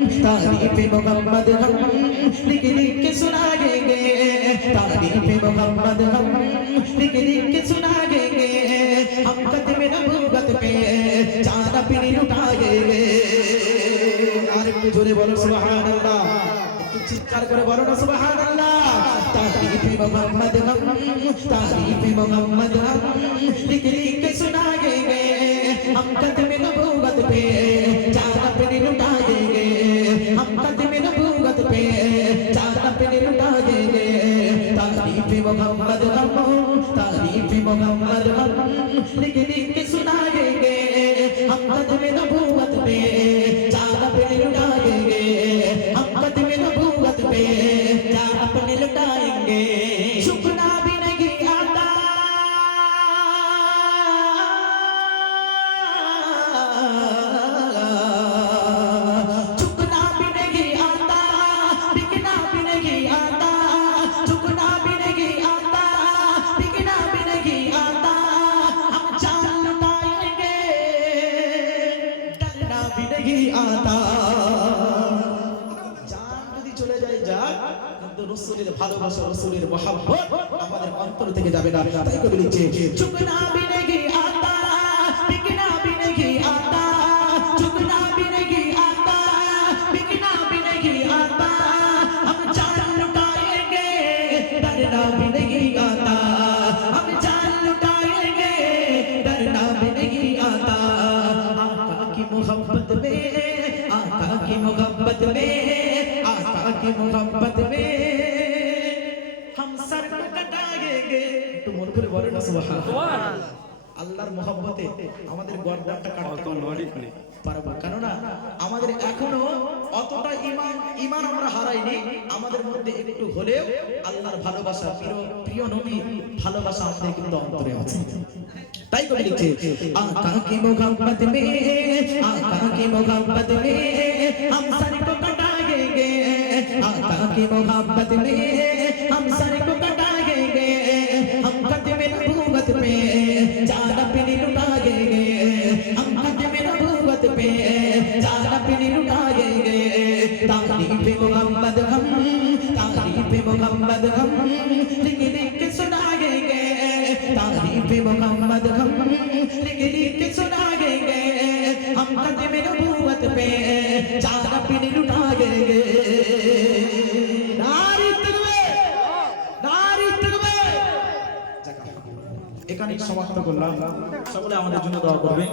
तारीफ मोहम्मद हम लिख लिख के सुनाएंगे, तारीफ मोहम्मद हम लिख लिख के सुनाएंगे, हम कदम नबूवत पे चार अपनी लुटाएंगे। यार একটু জোরে বলো সুবহানাল্লাহ, একটু চিৎকার করে বলো না সুবহানাল্লাহ। तारीफ मोहम्मद हम, तारीफ मोहम्मद हम लिख लिख के सुनाएंगे, हम कदम नबूवत पे चार अपनी लुटाएंगे, हम कदम नबूवत पे चार अपने लुटा देंगे। तारीफ मोहम्मद हम, तारीफ मोहम्मद हम लिख लिख के सुनाएंगे, हम कदम नबूवत पे चार अपने लुटा देंगे, हम कदम नबूवत पे चार अपने लुटाएंगे। शुक्ना भी नहीं आता, आता जान যদি চলে যায় যাক, কিন্তু রাসূলের ভালোবাসা রাসূলের মহব্বত আমাদের অন্তর থেকে যাবে না। তাই কবি লিখছে চুকনা भी नहीं आता, बिकना भी नहीं आता, चुकना भी नहीं आता, बिकना भी नहीं आता, हम जान लुटाएंगे डरना भी नहीं आता, हम जान लुटाएंगे डरना भी नहीं आता। आका की मोहब्बत में, आका की मोहब्बत में, आका की मोहब्बत में हम सर को कटाएंगे। तो मन করে বলেন না সুবহানাল্লাহ। আল্লাহর মহব্বতে আমাদের গর্দানটা কাটতে পারবো, কারণ আমাদের এখনো অতটা ঈমান আমরা হারাইনি। আমাদের মধ্যে একটু হলেও আল্লাহর ভালোবাসা, প্রিয় নবী ভালোবাসা আমাদের কিন্তু অন্তরে আছে। তাই কবি লিখছে आका की मोहब्बत में, आका की मोहब्बत में हम सर को कटाएंगे, आका की मोहब्बत में हम सर को कटाएंगे, हम कदम नबूवत पे जान अपनी लुटाएंगे, हम कदम नबूवत पे जान अपनी लुटाएंगे। तारीफ मोहम्मद हम, तारीफ मोहम्मद हम लिख लिख के सुनाएंगे, तारीफ मोहम्मद हम लिख लिख के सुनाएंगे, हम कदम नबूवत पे जान अपनी लुटाएंगे। नारी तकबीर, नारी तकबीर। এখানেই সমাপ্ত করলাম। সকলে আমাদের জন্য দোয়া করবেন।